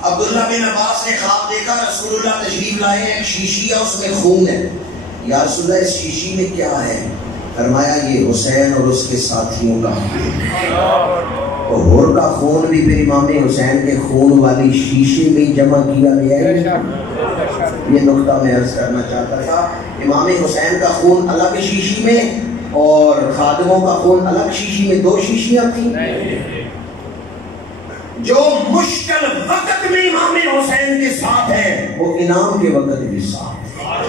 عبداللہ بن عباس نے خواب دیکھا، رسول اللہ تشریف لائے ہیں، ایک شیشی ہے اس میں خون ہے، یا رسول اللہ اس شیشی میں کیا ہے؟ فرمایا یہ حسین اور اس کے ساتھیوں کا خون ہے، اور ہور کا خون بھی پھر امام حسین کے خون والی شیشے میں جمع کیا گیا ہے۔ یہ نقطہ میں عرض کرنا چاہتا تھا، امام حسین کا خون الگ شیشی میں اور خادموں کا خون الگ شیشی میں، 2 شیشیاں تھیں۔ جو مشکل وقت میں امام حسین کے ساتھ ہیں وہ انعام کے وقت بھی ساتھ ہیں۔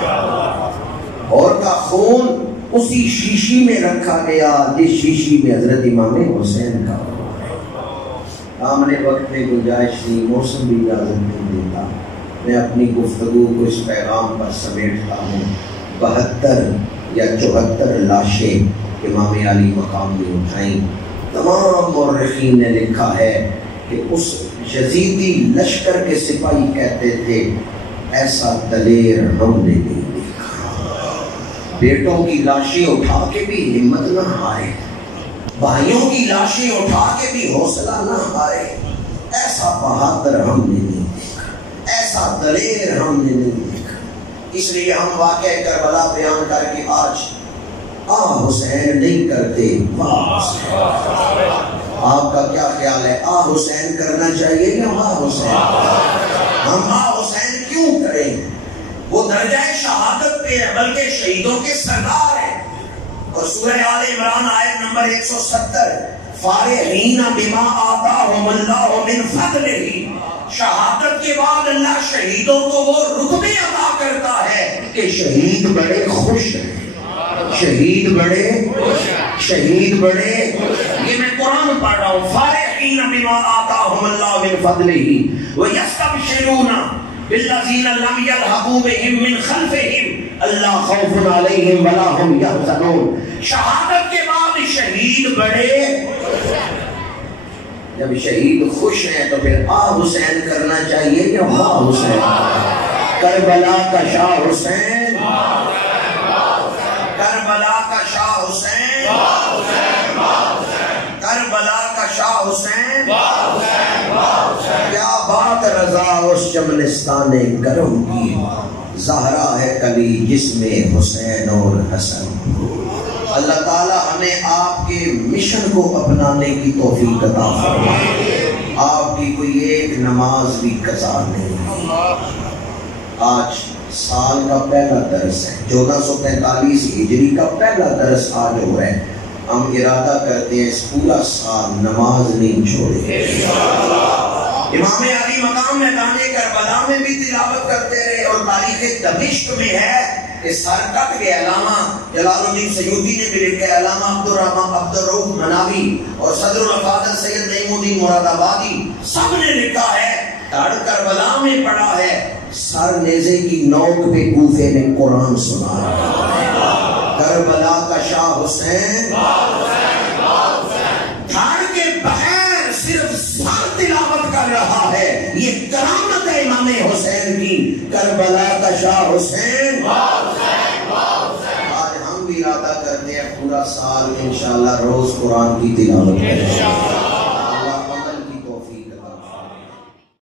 اور کا خون اسی شیشی میں رکھا گیا جس شیشی میں حضرت امام حسین کا خون ہے۔ سامنے وقت میں گنجائش نہیں، موسم بھی اجازت نہیں دیتا، میں اپنی گفتگو کو اس پیغام پر سمیٹتا ہوں۔ 72 یا 74 لاشیں امام علی مقام میں اٹھائیں۔ تمام مورخین نے لکھا ہے کہ اس یزیدی لشکر کے سپاہی کہتے تھے ایسا دلیر ہم نے نہیں دیکھا، بیٹوں کی لاشیں اٹھا کے بھی ہمت نہ ہارے، بھائیوں کی لاشیں اٹھا کے بھی حوصلہ نہ ہارے، ایسا بہادر ہم نے نہیں دیکھا، ایسا دلیر ہم نے نہیں دیکھا۔ اس لیے ہم واقعہ کربلا بیان کر کے آج حسین نہیں کرتے، واہ حسین۔ آپ کا کیا خیال ہے، حسین کرنا چاہیے یا حسین؟ ہم حسین کیوں کریں؟ وہ درجہ شہادت پہ ہے، بلکہ شہیدوں کے سردار ہیں۔ اور سورہ آل عمران آیت نمبر 170، فارحین بما آتاہم اللہ من فضلہ، شہادت کے بعد اللہ شہیدوں کو وہ رتبے عطا کرتا ہے کہ شہید بڑے خوش ہیں، شہید بڑے یہ میں قرآن پڑھ رہا ہوں، فارحین بما آتاہم اللہ من فضلہ ویستبشرون بالذین لم یلحقوا بہم من خلفہم اللہ خوف علیہم ولا ہم یحزنون۔ شہادت کے بعد شہید بڑے، جب شہید خوش ہیں تو پھر حسین کرنا چاہیے یا حسین؟ کربلا کا شاہ حسین حسین کیا بات رضا اس شمنستان کرم کی، زہرا ہے کلی جس میں حسین اور حسن۔ اللہ تعالیٰ ہمیں آپ کے مشن کو اپنانے کی توفیق عطا فرمائے۔ آپ کی کوئی ایک نماز بھی قضا نہیں۔ آج سال کا پہلا درس ہے، 1445 ہجری کا پہلا درس آج ہو رہا ہے۔ ہم ارادہ کرتے ہیں اس پورا سال نماز نہیں چھوڑے۔ امام علی مقام میدان کربلا میں بھی تلاوت کرتے رہے، اور تاریخ دمشق میں ہے کہ سر کٹ گئے۔ علامہ جلال الدین سیوطی نے بھی لکھا ہے، علامہ عبدالرؤف مناوی اور صدر الافاضل سید نعیم الدین مراد آبادی سب نے لکھا ہے، دھڑ کربلا میں پڑا ہے، سر نیزے کی نوک پہ کوفے میں قرآن سنا رہا۔ کربلا کا شاہ حسین دھڑ کے بغیر صرف سر تلاوت کر رہا ہے، یہ کرامت ہے امام حسین کی۔ کربلا کا شاہ حسین۔ آج ہم بھی ارادہ کرتے ہیں پورا سال انشاءاللہ روز قرآن کی تلاوت کریں۔